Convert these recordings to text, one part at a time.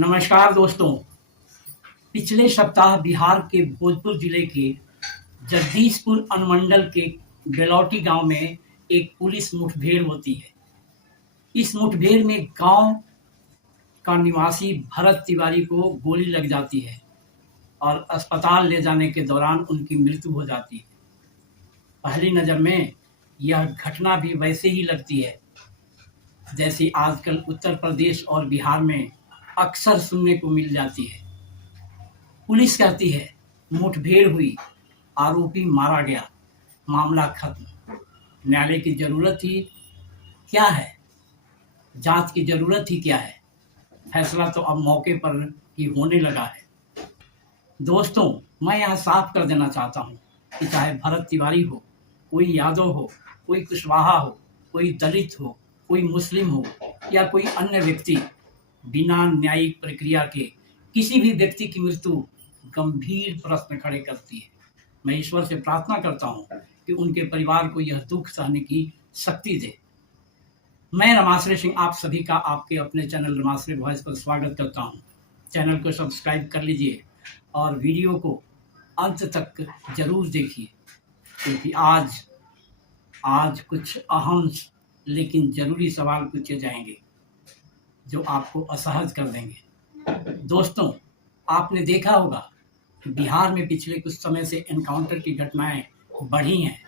नमस्कार दोस्तों। पिछले सप्ताह बिहार के भोजपुर जिले के जगदीशपुर अनुमंडल के बेलौटी गांव में एक पुलिस मुठभेड़ होती है। इस मुठभेड़ में गांव का निवासी भरत तिवारी को गोली लग जाती है और अस्पताल ले जाने के दौरान उनकी मृत्यु हो जाती है। पहली नज़र में यह घटना भी वैसे ही लगती है जैसे आजकल उत्तर प्रदेश और बिहार में अक्सर सुनने को मिल जाती है। पुलिस कहती है मुठभेड़ हुई, आरोपी मारा गया, मामला खत्म। न्यायालय की जरूरत ही क्या है, जांच की जरूरत ही क्या है, फैसला तो अब मौके पर ही होने लगा है। दोस्तों, मैं यहाँ साफ कर देना चाहता हूँ कि चाहे भरत तिवारी हो, कोई यादव हो, कोई कुशवाहा हो, कोई दलित हो, कोई मुस्लिम हो या कोई अन्य व्यक्ति, बिना न्यायिक प्रक्रिया के किसी भी व्यक्ति की मृत्यु गंभीर प्रश्न खड़े करती है। मैं ईश्वर से प्रार्थना करता हूँ कि उनके परिवार को यह दुख सहने की शक्ति दे। मैं रमाश्रय सिंह आप सभी का आपके अपने चैनल रमाश्रय वॉइस पर स्वागत करता हूँ। चैनल को सब्सक्राइब कर लीजिए और वीडियो को अंत तक जरूर देखिए, क्योंकि आज कुछ अहम लेकिन जरूरी सवाल पूछे जाएंगे जो आपको असहज कर देंगे। दोस्तों, आपने देखा होगा कि बिहार में पिछले कुछ समय से एनकाउंटर की घटनाएं बढ़ी हैं।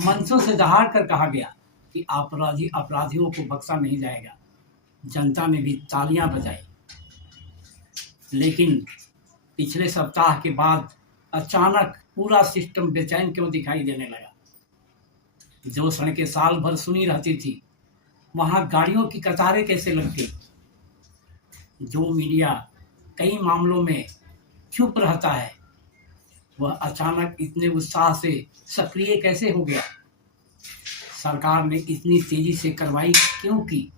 मंचों से दहाड़ कर कहा गया कि अपराधियों को बख्शा नहीं जाएगा। जनता ने भी तालियां बजाई, लेकिन पिछले सप्ताह के बाद अचानक पूरा सिस्टम बेचैन क्यों दिखाई देने लगा। जो सड़कें साल भर सुनी रहती थी, वहां गाड़ियों की कतारें कैसे लग गई। जो मीडिया कई मामलों में चुप रहता है, वह अचानक इतने उत्साह से सक्रिय कैसे हो गया। सरकार ने इतनी तेजी से कार्रवाई क्यों की,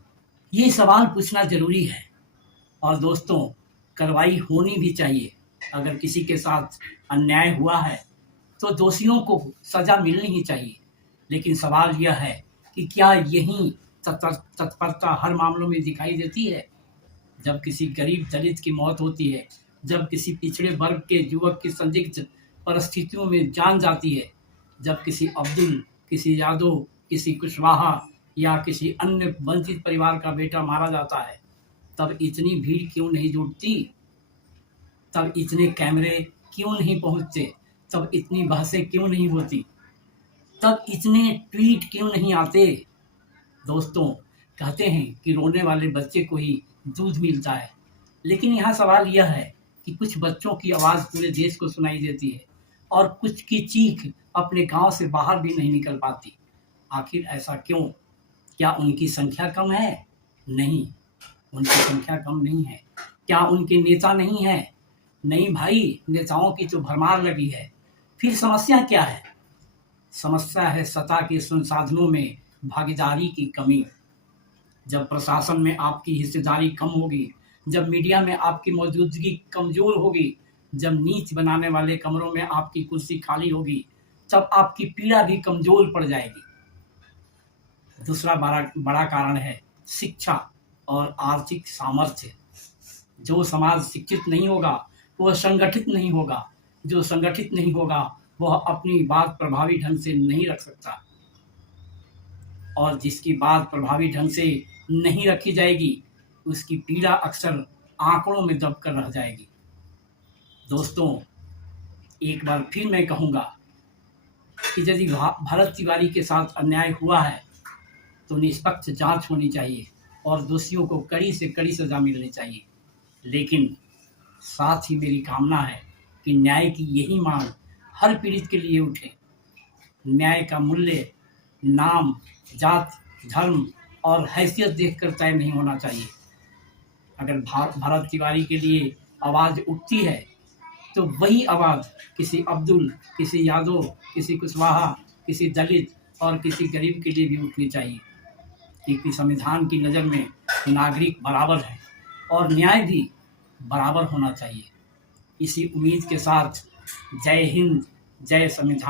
ये सवाल पूछना जरूरी है। और दोस्तों, कार्रवाई होनी भी चाहिए। अगर किसी के साथ अन्याय हुआ है तो दोषियों को सजा मिलनी ही चाहिए। लेकिन सवाल यह है कि क्या यही तत्परता हर मामलों में दिखाई देती है। जब किसी गरीब दलित की मौत होती है, जब किसी पिछड़े वर्ग के युवक की संदिग्ध परिस्थितियों में जान जाती है, जब किसी अब्दुल, किसी यादव, किसी कुशवाहा या किसी अन्य वंचित परिवार का बेटा मारा जाता है, तब इतनी भीड़ क्यों नहीं जुटती, तब इतने कैमरे क्यों नहीं पहुंचते, तब इतनी बहसें क्यों नहीं होती, तब इतने ट्वीट क्यों नहीं आते। दोस्तों, कहते हैं कि रोने वाले बच्चे को ही दूध मिलता है, लेकिन यहाँ सवाल यह है कि कुछ बच्चों की आवाज़ पूरे देश को सुनाई देती है और कुछ की चीख अपने गांव से बाहर भी नहीं निकल पाती। आखिर ऐसा क्यों? क्या उनकी संख्या कम है? नहीं, उनकी संख्या कम नहीं है। क्या उनके नेता नहीं है? नहीं भाई, नेताओं की तो भरमार लगी है। फिर समस्या क्या है? समस्या है सत्ता के संसाधनों में भागीदारी की कमी। जब प्रशासन में आपकी हिस्सेदारी कम होगी, जब मीडिया में आपकी मौजूदगी कमजोर होगी, जब नीति बनाने वाले कमरों में आपकी कुर्सी खाली होगी, तब आपकी पीड़ा भी कमजोर पड़ जाएगी। दूसरा बड़ा कारण है शिक्षा और आर्थिक सामर्थ्य। जो समाज शिक्षित नहीं होगा वह संगठित नहीं होगा। जो संगठित नहीं होगा वह अपनी बात प्रभावी ढंग से नहीं रख सकता, और जिसकी बात प्रभावी ढंग से नहीं रखी जाएगी उसकी पीड़ा अक्सर आंकड़ों में दबकर रह जाएगी। दोस्तों, एक बार फिर मैं कहूँगा कि यदि भरत तिवारी के साथ अन्याय हुआ है तो निष्पक्ष जांच होनी चाहिए और दोषियों को कड़ी से कड़ी सजा मिलनी चाहिए। लेकिन साथ ही मेरी कामना है कि न्याय की यही मांग हर पीड़ित के लिए उठे। न्याय का मूल्य नाम, जात, धर्म और हैसियत देखकर तय नहीं होना चाहिए। अगर भरत तिवारी के लिए आवाज़ उठती है तो वही आवाज़ किसी अब्दुल, किसी यादव, किसी कुशवाहा, किसी दलित और किसी गरीब के लिए भी उठनी चाहिए, क्योंकि संविधान की नज़र में नागरिक बराबर है और न्याय भी बराबर होना चाहिए। इसी उम्मीद के साथ जय हिंद, जय संविधान।